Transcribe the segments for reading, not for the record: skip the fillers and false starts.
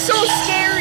so scary.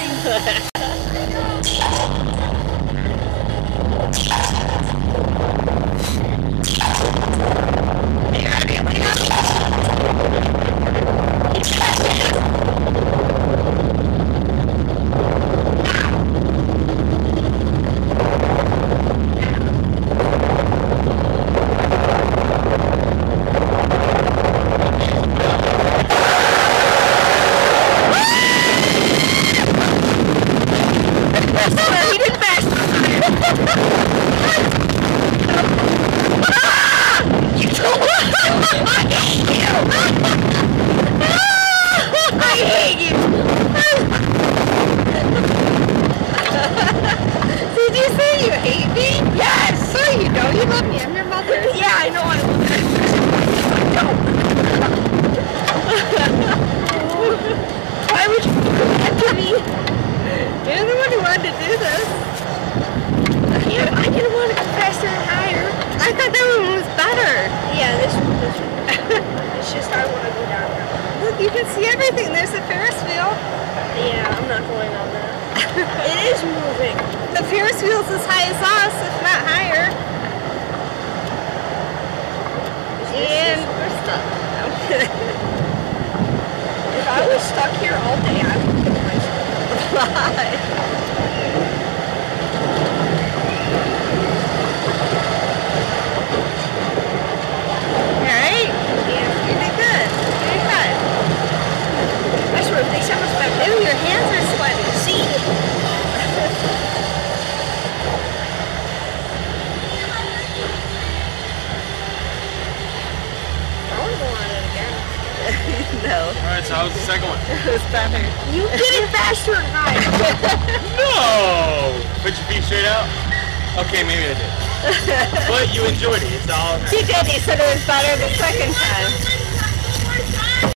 You can see everything. There's a Ferris wheel. Yeah, I'm not going on that. It is moving. The Ferris wheel's as high as us, if not higher. And we're stuck. If I was stuck here all day, I would kill myself. Alright, so how's the second one? It was better. You did it faster than I did. No! Put your feet straight out? Okay, maybe I did. But you enjoyed it. It's all. He did. He said it was better the second time.